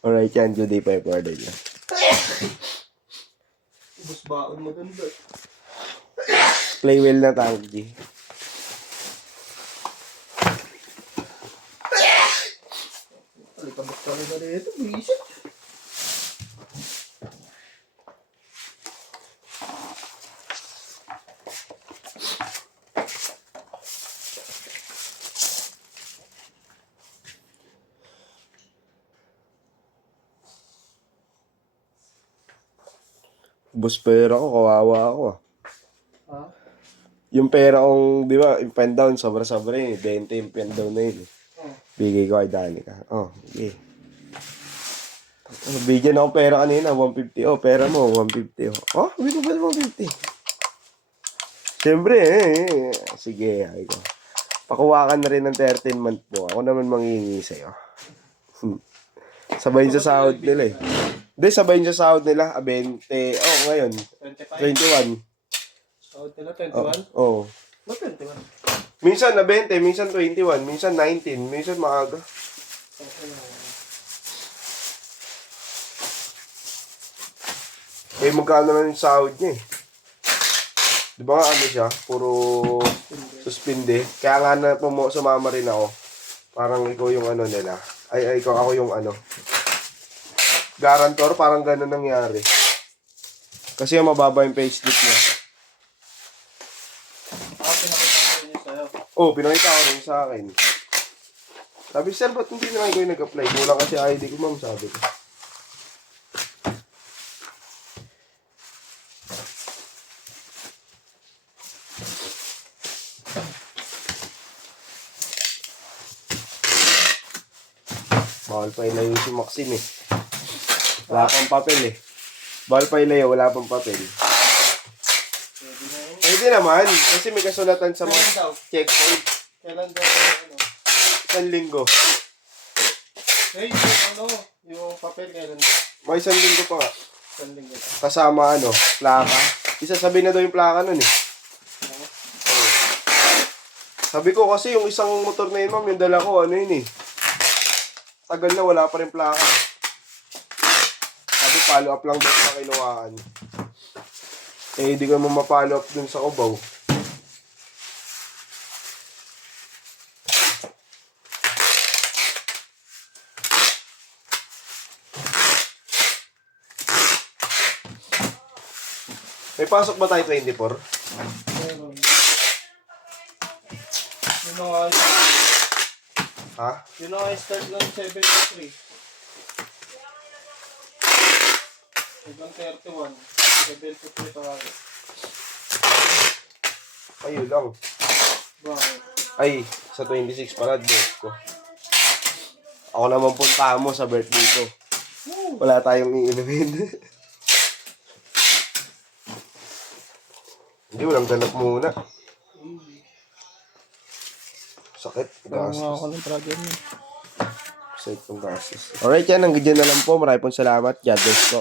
Alright yan, Judy pa yung order niya. Ubus baon mo dun doon. Play well na Tangji. Alikabok talaga dito, bisit. Ubus pera ko, kawawa ako ah. Ha? Yung pera kong, di ba, yung pen down, sobra-sobra yun. 20 yung pen down na yun. Bigay ko kay Danica. Oh, okay. Bigyan ako pera kanina, 150. Oh, pera mo, 150. Oh, bigyan ko ba 150? Siyempre, sige, ay ko. Pakuha ka na rin ng 13 month po. Ako naman manghihingi sa'yo. Sabayin sa sahod nila eh. Hindi, sabayin sa sahod nila. 20. Oh, ngayon. 21. Sahod nila, 21? Oo. Ba 21? Minsan na 20, minsan 21, minsan 19, minsan maaga. Eh, magkano na yung sahod niya eh. Di ba nga ano siya? Puro suspinde. Kaya nga na sumama rin ako. Parang ikaw yung ano nila. Ay, ikaw ako yung ano. Guarantor, parang gano'n nangyari. Kasi mababa yung payslip niya. Pinakita ko rin sa'yo. Oo, pinakita ko rin sa akin. Sabi, sir, ba't hindi naman kayo nag-apply? Kulang kasi ID ko, ma'am, sabi ko. Bawal pa ilayo si Maxine eh. Wala pang papel eh. Bawal pa ilayo, wala pang papel. Pwede naman, kasi may kasulatan sa mga checkpoint. Kailan daw ano? 1 linggo. Eh, yung papel kailan daw? May 1 linggo pa nga. Sanding ito. Kasama ano, plaka. Isasabi na daw yung plaka nun eh. Oo. Sabi ko kasi yung isang motor na yun, ma'am, yung dala ko, ano yun eh. Tagal na, wala pa rin plaka. Sabi, follow up lang daw sa kinuhaan. Eh, hindi ko naman ma-follow up dun sa Cubao. May pasok ba tayo 24? Meron. Yun nga, Ha? yun nga start ng 73. Hanggang 31. 73 tayo. Ayun lang. Bakit? Ay, sa 26 pala, date ko. Ako naman punta mo sa birthday ko. Wala tayong iinumin. Hindi, walang ganap muna. Sakit. Tawag nga Gastos. ako ng travel niya. Sakit ng gastos. Alright yan, hanggang dyan na lang po. Maraming pong salamat. God bless po.